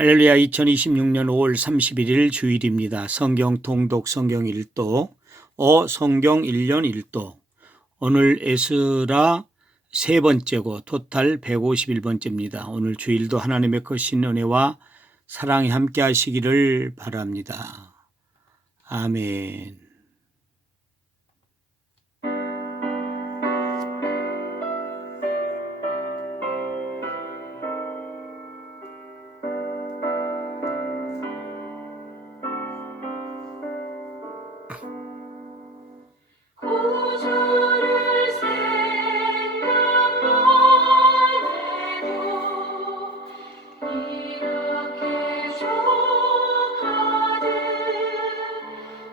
할렐루야. 2026년 5월 31일 주일입니다. 성경 통독 성경 1도 성경 1년 1도. 오늘 에스라 세 번째고 토탈 151번째입니다. 오늘 주일도 하나님의 크신 은혜와 사랑이 함께 하시기를 바랍니다. 아멘. 구주를 생각만 해도 이렇게 족하듯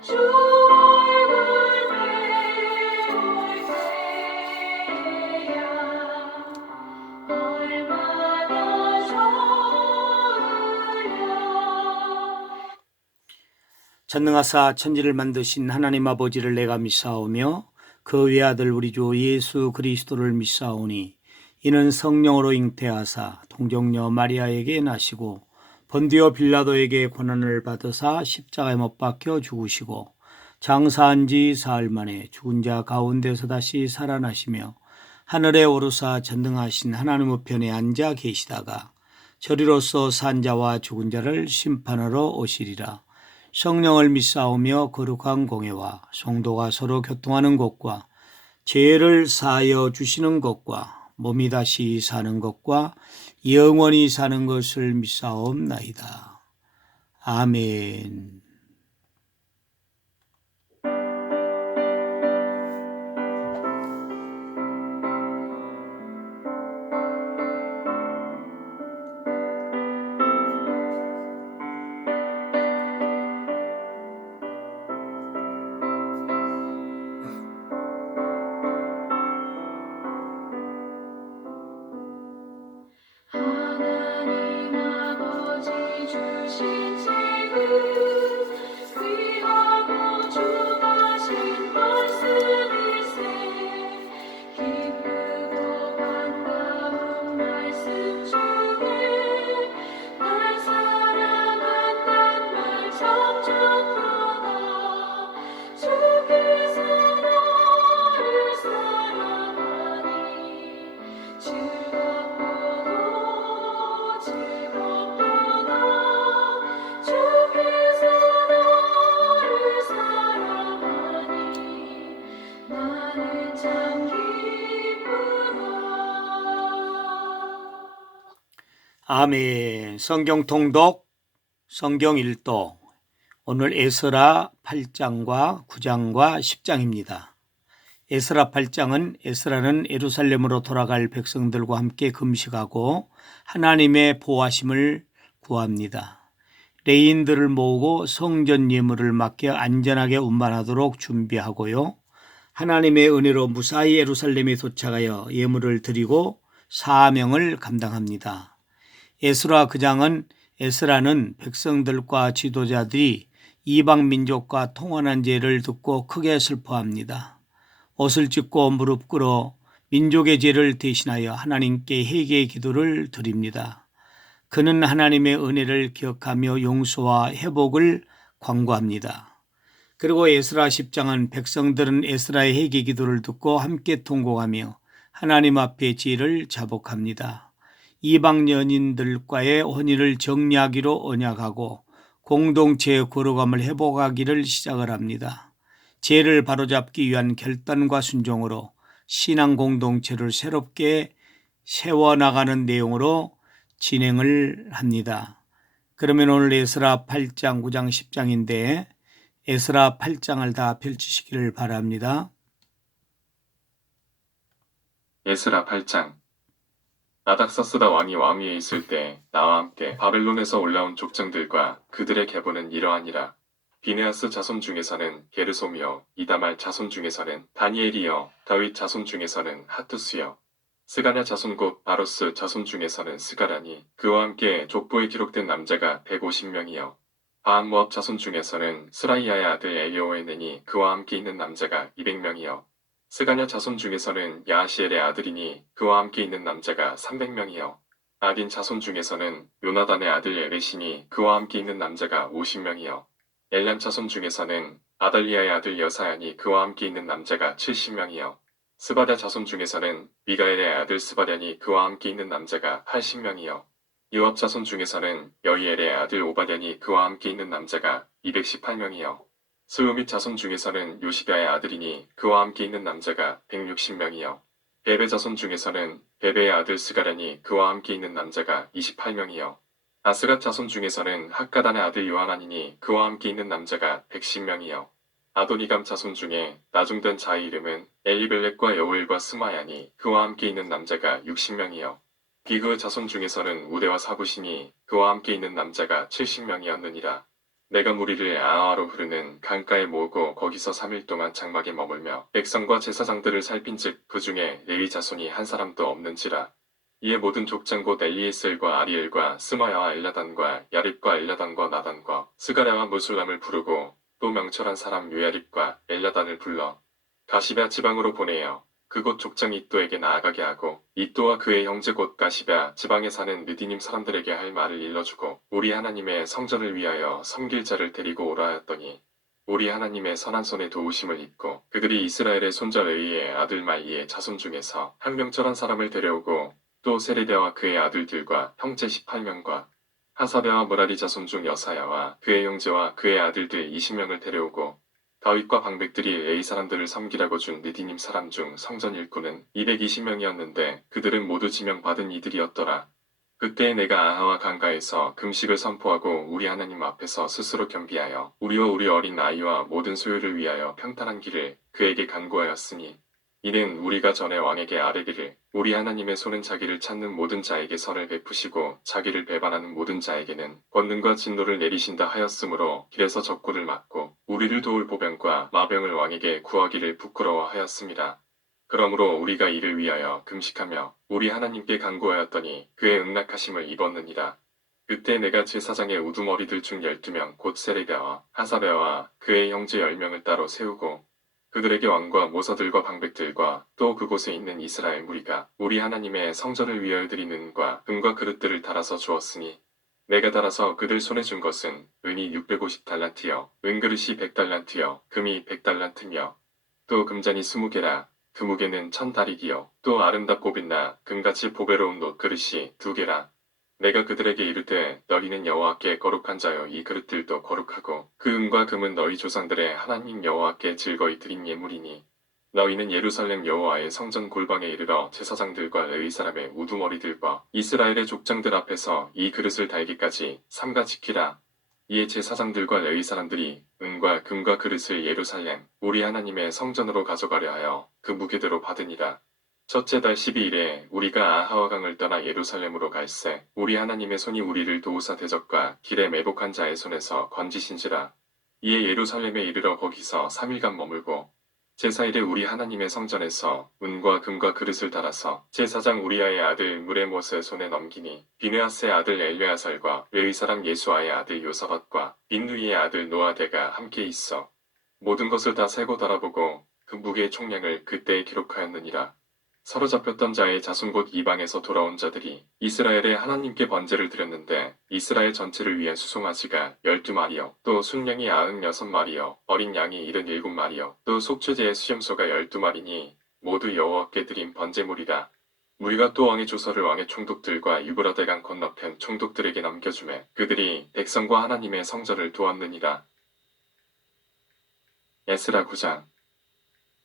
주 얼굴 배울 때야 얼마나 좋으랴. 전능하사 천지를 만드신 하나님 아버지를 내가 믿사오며 그 외아들 우리 주 예수 그리스도를 믿사오니 이는 성령으로 잉태하사 동정녀 마리아에게 나시고 본디오 빌라도에게 고난을 받으사 십자가에 못 박혀 죽으시고 장사한 지 사흘 만에 죽은 자 가운데서 다시 살아나시며 하늘에 오르사 전능하신 하나님 우편에 앉아 계시다가 저리로서 산 자와 죽은 자를 심판하러 오시리라. 성령을 믿사오며 거룩한 공회와 성도가 서로 교통하는 것과 죄를 사하여 주시는 것과 몸이 다시 사는 것과 영원히 사는 것을 믿사옵나이다. 아멘. 하나님 아버지 주신 책은 귀하고 주가신 말씀일세. 기쁘고 반가운 말씀 중에 날 사랑한단 말 참 좋구나. 주께서 너를 사랑하니 즐겁도다. 주께서 너를 사랑하니 나는 참 기쁘다. 아멘. 성경 통독 성경 1도. 오늘 에스라 8장과 9장과 10장입니다. 에스라 8장은 에스라는 예루살렘으로 돌아갈 백성들과 함께 금식하고 하나님의 보호하심을 구합니다. 레인들을 모으고 성전 예물을 맡겨 안전하게 운반하도록 준비하고요. 하나님의 은혜로 무사히 예루살렘에 도착하여 예물을 드리고 사명을 감당합니다. 에스라 9장은 에스라는 백성들과 지도자들이 이방 민족과 통혼한 죄를 듣고 크게 슬퍼합니다. 옷을 찢고 무릎 꿇어 민족의 죄를 대신하여 하나님께 회개의 기도를 드립니다. 그는 하나님의 은혜를 기억하며 용서와 회복을 광고합니다. 그리고 에스라 10장은 백성들은 에스라의 회개 기도를 듣고 함께 통곡하며 하나님 앞에 죄를 자복합니다. 이방 연인들과의 혼인을 정리하기로 언약하고 공동체의 거룩함을 회복하기를 시작을 합니다. 죄를 바로잡기 위한 결단과 순종으로 신앙 공동체를 새롭게 세워나가는 내용으로 진행을 합니다. 그러면 오늘 에스라 8장, 9장, 10장인데 에스라 8장을 다 펼치시기를 바랍니다. 에스라 8장. 아닥사스다 왕이 왕위에 있을 때 나와 함께 바벨론에서 올라온 족장들과 그들의 계보는 이러하니라. 비네아스 자손 중에서는 게르솜이요, 이다말 자손 중에서는 다니엘이요, 다윗 자손 중에서는 하투스요, 스가냐 자손 곧 바로스 자손 중에서는 스가라니 그와 함께 족보에 기록된 남자가 150명이요. 바한모압 자손 중에서는 스라이아의 아들 엘리오에넨이 그와 함께 있는 남자가 200명이요. 스가냐 자손 중에서는 야하시엘의 아들이니 그와 함께 있는 남자가 300명이요. 아딘 자손 중에서는 요나단의 아들 에레신이 그와 함께 있는 남자가 50명이요. 엘람 자손 중에서는 아달리아의 아들 여사얀이 그와 함께 있는 남자가 70명이요. 스바랴 자손 중에서는 미가엘의 아들 스바랴니 그와 함께 있는 남자가 80명이요. 요압 자손 중에서는 여이엘의 아들 오바댜니 그와 함께 있는 남자가 218명이요. 스우밋 자손 중에서는 요시비아의 아들이니 그와 함께 있는 남자가 160명이요. 베베 자손 중에서는 베베의 아들 스가랴니 그와 함께 있는 남자가 28명이요. 아스갓 자손 중에서는 학가단의 아들 요하나니니 그와 함께 있는 남자가 110명이요. 아도니감 자손 중에 나중된 자의 이름은 엘리벨렉과 여우엘과 스마야니 그와 함께 있는 남자가 60명이요. 비그 자손 중에서는 우대와 사부시니 그와 함께 있는 남자가 70명이었느니라. 내가 무리를 아하로 흐르는 강가에 모으고 거기서 3일 동안 장막에 머물며 백성과 제사장들을 살핀즉 그 중에 레위 자손이 한 사람도 없는지라. 이에 모든 족장 곧 엘리에셀과 아리엘과 스마야와 엘라단과 야립과 엘라단과 나단과 스가랴와 무술람을 부르고 또 명철한 사람 요야립과 엘라단을 불러 가시베아 지방으로 보내어 그곳 족장 이또에게 나아가게 하고 이또와 그의 형제 곧 가시베아 지방에 사는 느디님 사람들에게 할 말을 일러주고 우리 하나님의 성전을 위하여 섬길 자를 데리고 오라 하였더니 우리 하나님의 선한 손에 도우심을 입고 그들이 이스라엘의 손자 레위의 아들 말리의 자손 중에서 한 명철한 사람을 데려오고 또 세레데와 그의 아들들과 형제 18명과 하사베와 무라리 자손 중 여사야와 그의 형제와 그의 아들들 20명을 데려오고 다윗과 방백들이 레위 사람들을 섬기라고 준 느디님 사람 중 성전 일꾼은 220명이었는데 그들은 모두 지명받은 이들이었더라. 그때 내가 아하와 강가에서 금식을 선포하고 우리 하나님 앞에서 스스로 겸비하여 우리와 우리 어린 아이와 모든 소유를 위하여 평탄한 길을 그에게 간구하였으니 이는 우리가 전에 왕에게 아뢰기를 우리 하나님의 손은 자기를 찾는 모든 자에게 선을 베푸시고 자기를 배반하는 모든 자에게는 권능과 진노를 내리신다 하였으므로 길에서 적군을 막고 우리를 도울 보병과 마병을 왕에게 구하기를 부끄러워하였습니다. 그러므로 우리가 이를 위하여 금식하며 우리 하나님께 간구하였더니 그의 응낙하심을 입었느니라. 그때 내가 제사장의 우두머리들 중 12명 곧 세레비아와 하사베와 그의 형제 10명을 따로 세우고 그들에게 왕과 모사들과 방백들과 또 그곳에 있는 이스라엘 무리가 우리 하나님의 성전을 위하여 드리는 은과 금과 그릇들을 달아서 주었으니 내가 달아서 그들 손에 준 것은 은이 650달란트여 은그릇이 100달란트여 금이 100달란트며 또 금잔이 20개라 그 무게는 1000다리기요 또 아름답고 빛나 금같이 보배로운 놋 그릇이 2개라. 내가 그들에게 이르되 너희는 여호와께 거룩한 자여 이 그릇들도 거룩하고 그 은과 금은 너희 조상들의 하나님 여호와께 즐거이 드린 예물이니 너희는 예루살렘 여호와의 성전 골방에 이르러 제사장들과 레위 사람의 우두머리들과 이스라엘의 족장들 앞에서 이 그릇을 달기까지 삼가 지키라. 이에 제사장들과 레위 사람들이 은과 금과 그릇을 예루살렘 우리 하나님의 성전으로 가져가려 하여 그 무게대로 받으니라. 첫째 달 12일에 우리가 아하와 강을 떠나 예루살렘으로 갈새 우리 하나님의 손이 우리를 도우사 대적과 길에 매복한 자의 손에서 건지신지라. 이에 예루살렘에 이르러 거기서 3일간 머물고 제4일에 우리 하나님의 성전에서 은과 금과 그릇을 달아서 제사장 우리아의 아들 무레못의 손에 넘기니 비느하스의 아들 엘레아살과 레위 사람 예수아의 아들 요사밧과 빈누이의 아들 노아데가 함께 있어 모든 것을 다 세고 달아보고 그 무게의 총량을 그때에 기록하였느니라. 사로잡혔던 자의 자손 곧 이방에서 돌아온 자들이 이스라엘의 하나님께 번제를 드렸는데 이스라엘 전체를 위한 수송아지가 12마리요 또 순양이 96마리요 어린 양이 77마리요 또 속죄제의 수염소가 12마리니 모두 여호와께 드린 번제물이다. 우리가 또 왕의 조서를 왕의 총독들과 유브라데강 건너편 총독들에게 넘겨주매 그들이 백성과 하나님의 성전을 도왔느니라. 에스라 9장.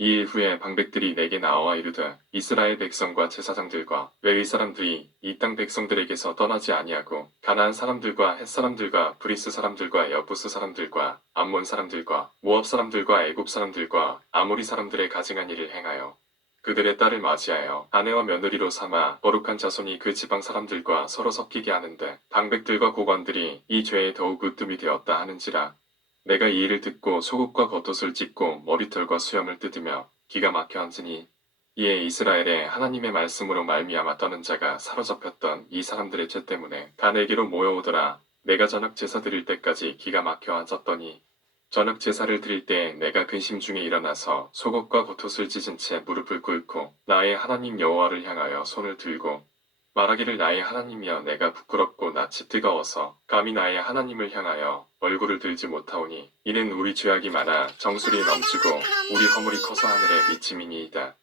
이일 후에 방백들이 내게 나와 이르되 이스라엘 백성과 제사장들과 레위 사람들이 이 땅 백성들에게서 떠나지 아니하고 가나안 사람들과 헷 사람들과 브리스 사람들과 여부스 사람들과 암몬 사람들과 모압 사람들과 애굽 사람들과 아모리 사람들의 가증한 일을 행하여 그들의 딸을 맞이하여 아내와 며느리로 삼아 거룩한 자손이 그 지방 사람들과 서로 섞이게 하는데 방백들과 고관들이 이 죄에 더욱 으뜸이 되었다 하는지라. 내가 이 일을 듣고 속옷과 겉옷을 찢고 머리털과 수염을 뜯으며 기가 막혀 앉으니 이에 이스라엘의 하나님의 말씀으로 말미암아 떠는 자가 사로잡혔던 이 사람들의 죄 때문에 다 내게로 모여오더라. 내가 저녁 제사 드릴 때까지 기가 막혀 앉았더니 저녁 제사를 드릴 때 내가 근심 중에 일어나서 속옷과 겉옷을 찢은 채 무릎을 꿇고 나의 하나님 여호와를 향하여 손을 들고 말하기를 나의 하나님이여 내가 부끄럽고 낯이 뜨거워서 감히 나의 하나님을 향하여 얼굴을 들지 못하오니 이는 우리 죄악이 많아 정수리 넘치고 우리 허물이 커서 하늘에 미침이니이다.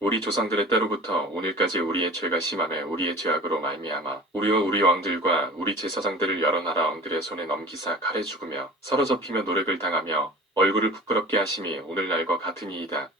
우리 조상들의 때로부터 오늘까지 우리의 죄가 심함에 우리의 죄악으로 말미암아 우리와 우리 왕들과 우리 제사장들을 여러 나라 왕들의 손에 넘기사 칼에 죽으며 사로잡히며 노력을 당하며 얼굴을 부끄럽게 하심이 오늘날과 같으니이다.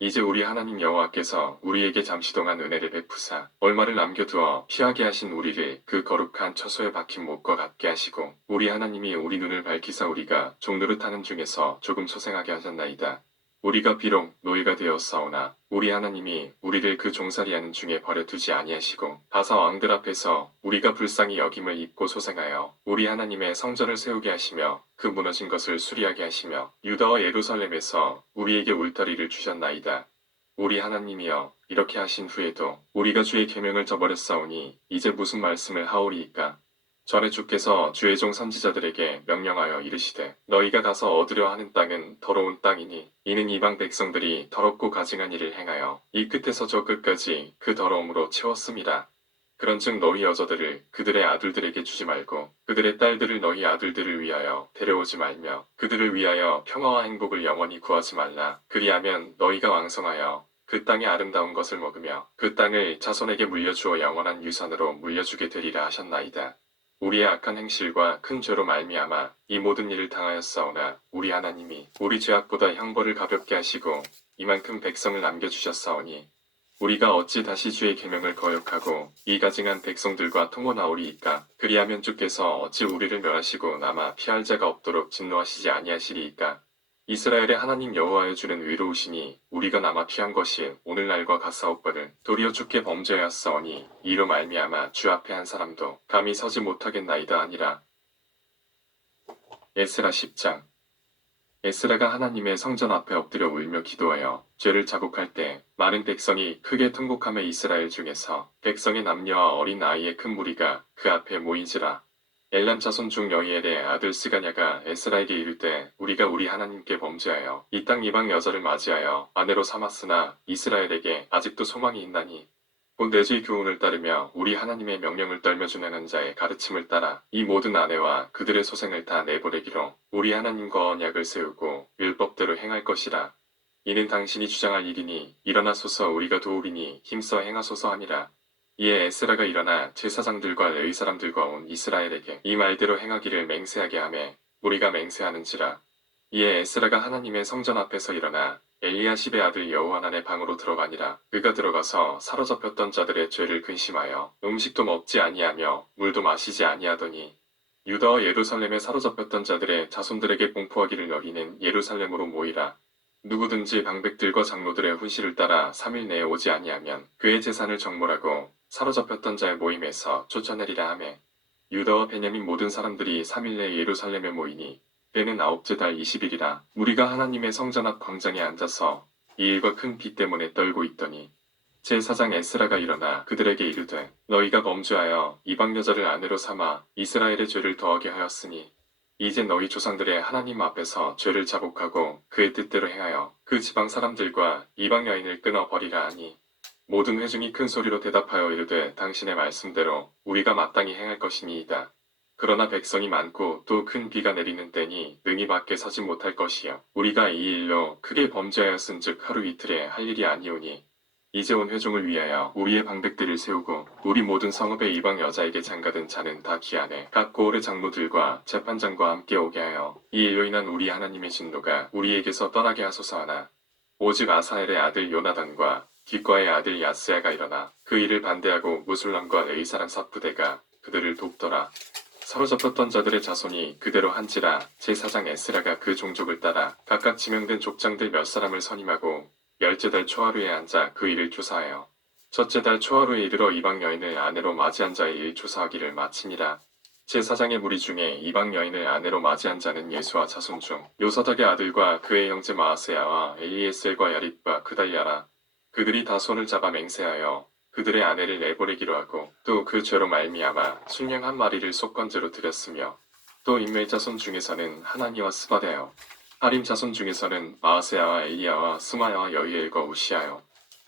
이제 우리 하나님 여호와께서 우리에게 잠시 동안 은혜를 베푸사 얼마를 남겨두어 피하게 하신 우리를 그 거룩한 처소에 박힌 못과 같게 하시고 우리 하나님이 우리 눈을 밝히사 우리가 종노릇하는 중에서 조금 소생하게 하셨나이다. 우리가 비록 노예가 되었사오나 우리 하나님이 우리를 그 종살이하는 중에 버려두지 아니하시고 바사 왕들 앞에서 우리가 불쌍히 여김을 입고 소생하여 우리 하나님의 성전을 세우게 하시며 그 무너진 것을 수리하게 하시며 유다와 예루살렘에서 우리에게 울타리를 주셨나이다. 우리 하나님이여 이렇게 하신 후에도 우리가 주의 계명을 저버렸사오니 이제 무슨 말씀을 하오리이까? 전에 주께서 주의 종 선지자들에게 명령하여 이르시되 너희가 가서 얻으려 하는 땅은 더러운 땅이니 이는 이방 백성들이 더럽고 가증한 일을 행하여 이 끝에서 저 끝까지 그 더러움으로 채웠음이라. 그런즉 너희 여자들을 그들의 아들들에게 주지 말고 그들의 딸들을 너희 아들들을 위하여 데려오지 말며 그들을 위하여 평화와 행복을 영원히 구하지 말라. 그리하면 너희가 왕성하여 그 땅의 아름다운 것을 먹으며 그 땅을 자손에게 물려주어 영원한 유산으로 물려주게 되리라 하셨나이다. 우리의 악한 행실과 큰 죄로 말미암아 이 모든 일을 당하였사오나 우리 하나님이 우리 죄악보다 형벌을 가볍게 하시고 이만큼 백성을 남겨주셨사오니 우리가 어찌 다시 주의 계명을 거역하고 이 가증한 백성들과 통혼하오리이까? 그리하면 주께서 어찌 우리를 멸하시고 남아 피할 자가 없도록 진노하시지 아니하시리이까? 이스라엘의 하나님 여호와여 주는 의로우시니 우리가 남아 피한 것이 오늘날과 같사옵거든. 도리어 주께 범죄하였사오니 이로 말미암아 주 앞에 한 사람도 감히 서지 못하겠나이다 아니라. 에스라 10장. 에스라가 하나님의 성전 앞에 엎드려 울며 기도하여 죄를 자복할 때 많은 백성이 크게 통곡하며 이스라엘 중에서 백성의 남녀와 어린 아이의 큰 무리가 그 앞에 모인지라. 엘람 자손 중 여이엘의 아들 스가냐가 에스라에게 이르되 우리가 우리 하나님께 범죄하여 이 땅 이방 여자를 맞이하여 아내로 삼았으나 이스라엘에게 아직도 소망이 있나니 곧 내 주의 교훈을 따르며 우리 하나님의 명령을 떨며 준행한 자의 가르침을 따라 이 모든 아내와 그들의 소생을 다 내보내기로 우리 하나님과 언약을 세우고 율법대로 행할 것이라. 이는 당신이 주장할 일이니 일어나소서 우리가 도우리니 힘써 행하소서 하니라. 이에 에스라가 일어나 제사장들과 레위 사람들과 온 이스라엘에게 이 말대로 행하기를 맹세하게 하매 우리가 맹세하는지라. 이에 에스라가 하나님의 성전 앞에서 일어나 엘리야십의 아들 여호하난의 방으로 들어가니라. 그가 들어가서 사로잡혔던 자들의 죄를 근심하여 음식도 먹지 아니하며 물도 마시지 아니하더니 유다와 예루살렘에 사로잡혔던 자들의 자손들에게 공포하기를 여기는 예루살렘으로 모이라. 누구든지 방백들과 장로들의 훈시를 따라 3일 내에 오지 아니하면 그의 재산을 정몰하고 사로잡혔던 자의 모임에서 쫓아내리라 하매 유다와 베냐민 모든 사람들이 3일 내에 예루살렘에 모이니 때는 9째 달 20일이라. 무리가 하나님의 성전 앞 광장에 앉아서 이 일과 큰 비 때문에 떨고 있더니 제사장 에스라가 일어나 그들에게 이르되 너희가 범죄하여 이방 여자를 아내로 삼아 이스라엘의 죄를 더하게 하였으니 이제 너희 조상들의 하나님 앞에서 죄를 자복하고 그의 뜻대로 행하여 그 지방 사람들과 이방 여인을 끊어 버리라 하니 모든 회중이 큰 소리로 대답하여 이르되 당신의 말씀대로 우리가 마땅히 행할 것이니이다. 그러나 백성이 많고 또 큰 비가 내리는 때니 능히 밖에 서지 못할 것이요 우리가 이 일로 크게 범죄하였은즉 하루 이틀에 할 일이 아니오니 이제 온 회중을 위하여 우리의 방백들을 세우고 우리 모든 성읍의 이방 여자에게 장가든 자는 다 기한에 각 고을의 장로들과 재판장과 함께 오게 하여 이 일로 인한 우리 하나님의 진노가 우리에게서 떠나게 하소서 하나 오직 아사엘의 아들 요나단과 기과의 아들 야스야가 일어나 그 일을 반대하고 무술람과 레위사람 사부대가 그들을 돕더라. 사로잡혔던 자들의 자손이 그대로 한지라. 제사장 에스라가 그 종족을 따라 각각 지명된 족장들 몇 사람을 선임하고 10째 달 초하루에 앉아 그 일을 조사하여 첫째 달 초하루에 이르러 이방 여인을 아내로 맞이한 자의 일 조사하기를 마치니라. 제사장의 무리 중에 이방 여인을 아내로 맞이한 자는 예수와 자손 중 요사닥의 아들과 그의 형제 마아세야와 엘리에셀과 야립과 그달리아라. 그들이 다 손을 잡아 맹세하여 그들의 아내를 내보내기로 하고 또 그 죄로 말미암아 순양 한 마리를 속건제로 드렸으며 또 인멜 자손 중에서는 하나니와 스바데요 하림 자손 중에서는 마아세야와 엘리야와 스마야와 여이엘과 우시아요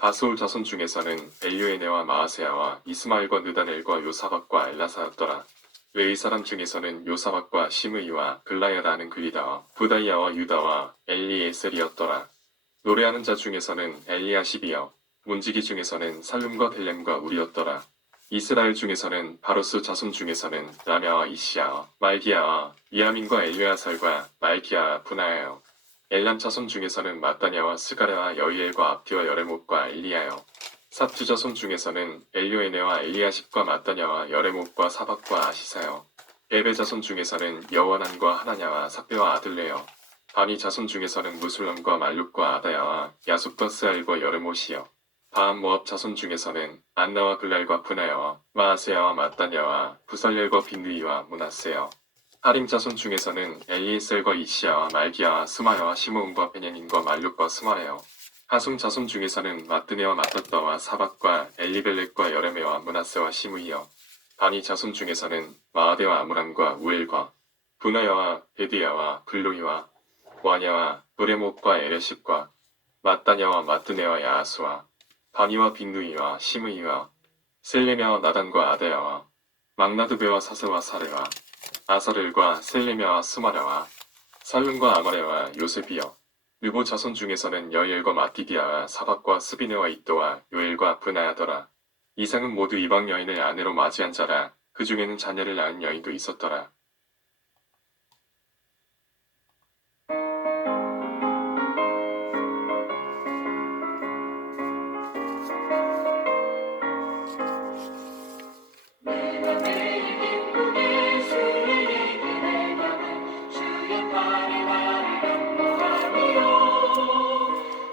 바스올 자손 중에서는 엘요에네와 마아세야와 이스마엘과 느다넬과 요사박과 엘라사였더라. 외의 사람 중에서는 요사박과 시므이와 글라야라는 글리다와 부다이아와 유다와 엘리에셀이었더라. 노래하는 자 중에서는 엘리아십이여 문지기 중에서는 살룸과 델렘과 우리였더라. 이스라엘 중에서는 바로스 자손 중에서는 라мя와 이시야와 말기야와 이아민과 엘르아살과 말기야와 분하야요. 엘람 자손 중에서는 마따냐와 스가랴와 여이엘과 압디와 여레목과 엘리야요. 삽주 자손 중에서는 엘요에네와 엘리아십과 마따냐와 여레목과 사박과 아시사요. 베베 자손 중에서는 여원한과 하나냐와 삭베와 아들레요. 바니 자손 중에서는 무술람과 말룩과 아다야와 야속과 스알과 여레못이요. 바암 모압 자손 중에서는 안나와 글랄과 푸나야와 마아세야와 마따냐와 부살렐과 빈느이와 문하세요. 하림 자손 중에서는 엘리에셀과 이시야와 말기야와 스마야와 시므온과 베냐민과 말룩과 스마야요. 하숨 자손 중에서는 마뜨네와 마따따와 사박과 엘리벨렉과 여레메와 문하세와 시므이요. 바니 자손 중에서는 마아데와 아므람과 우엘과 분하야와 베드야와 블로이와 와냐와 브레목과 에레십과 마따냐와 마뜨네와 야하수와 바니와 빈누이와 시므이와 셀레미아와 나단과 아다야와 막나드베와 사세와 사레와 아사렐과 셀레미아와 스마랴와 살룸과 아마레와 요셉이여. 르보 자손 중에서는 여엘과 마띠디아와 사박과 스비네와 이또와 요엘과 브나야더라. 이상은 모두 이방 여인을 아내로 맞이한 자라. 그 중에는 자녀를 낳은 여인도 있었더라. 내가 매일 기쁘게 주의 얘기 내려는 주의 팔이 나를 연보하리요.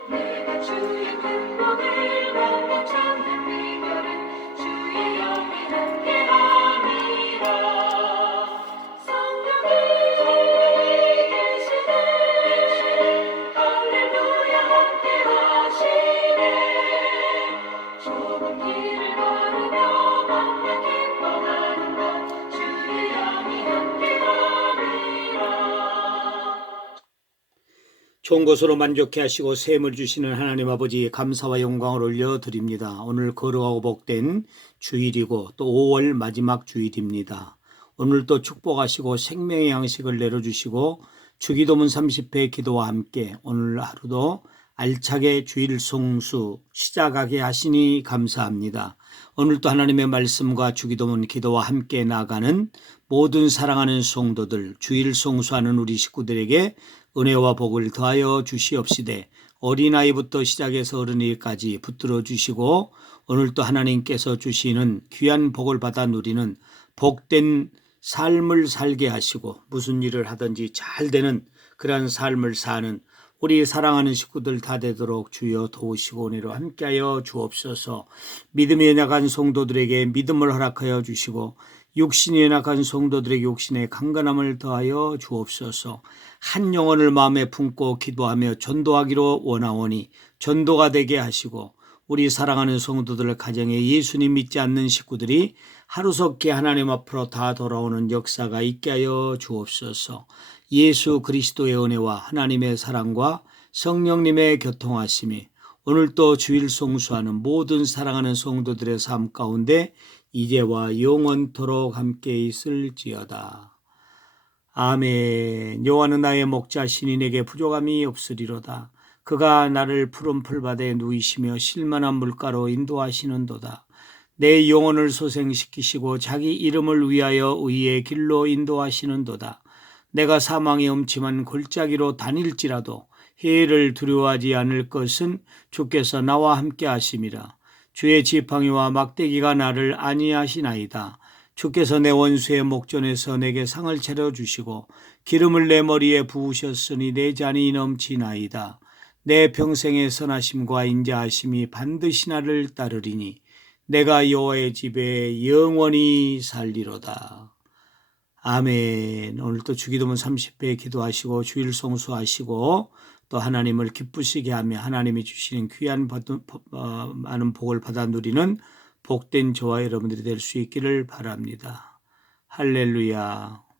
내가 주의 근본을 받는 참된 비결은 주의 영이 함께함이라. 성령이 계시네. 할렐루야 함께하시네. 좁은 길을 걸으며 만나 기뻐하는 것 주의 영이 함께함이라. 좋은 것으로 만족해 하시고 샘을 주시는 하나님 아버지 감사와 영광을 올려드립니다. 오늘 거룩하고 복된 주일이고 또 5월 마지막 주일입니다. 오늘 또 축복하시고 생명의 양식을 내려주시고 주기도문 30회 기도와 함께 오늘 하루도 알차게 주일 성수 시작하게 하시니 감사합니다. 오늘도 하나님의 말씀과 주기도문 기도와 함께 나아가는 모든 사랑하는 성도들, 주일 성수하는 우리 식구들에게 은혜와 복을 더하여 주시옵시되 어린아이부터 시작해서 어른이까지 붙들어 주시고 오늘도 하나님께서 주시는 귀한 복을 받아 누리는 복된 삶을 살게 하시고 무슨 일을 하든지 잘 되는 그러한 삶을 사는 우리 사랑하는 식구들 다 되도록 주여 도우시고 은혜로 함께하여 주옵소서. 믿음이 연약한 성도들에게 믿음을 허락하여 주시고 육신이 연약한 성도들에게 육신의 강건함을 더하여 주옵소서. 한 영혼을 마음에 품고 기도하며 전도하기로 원하오니 전도가 되게 하시고 우리 사랑하는 성도들 가정에 예수님 믿지 않는 식구들이 하루속히 하나님 앞으로 다 돌아오는 역사가 있게 하여 주옵소서. 예수 그리스도의 은혜와 하나님의 사랑과 성령님의 교통하심이 오늘도 주일 성수하는 모든 사랑하는 성도들의 삶 가운데 이제와 영원토록 함께 있을지어다. 아멘. 여호와는 나의 목자 신이 내게 부족함이 없으리로다. 그가 나를 푸른 풀밭에 누이시며 실만한 물가로 인도하시는도다. 내 영혼을 소생시키시고 자기 이름을 위하여 의의 길로 인도하시는도다. 내가 사망의 음침한 골짜기로 다닐지라도 해를 두려워하지 않을 것은 주께서 나와 함께 하심이라. 주의 지팡이와 막대기가 나를 안위하시나이다. 주께서 내 원수의 목전에서 내게 상을 차려주시고 기름을 내 머리에 부으셨으니 내 잔이 넘치나이다. 내 평생의 선하심과 인자하심이 반드시 나를 따르리니 내가 여호와의 집에 영원히 살리로다. 아멘. 오늘도 주기도문 30회 기도하시고 주일 성수하시고 또 하나님을 기쁘시게 하며 하나님이 주시는 귀한 많은 복을 받아 누리는 복된 저와 여러분들이 될 수 있기를 바랍니다. 할렐루야.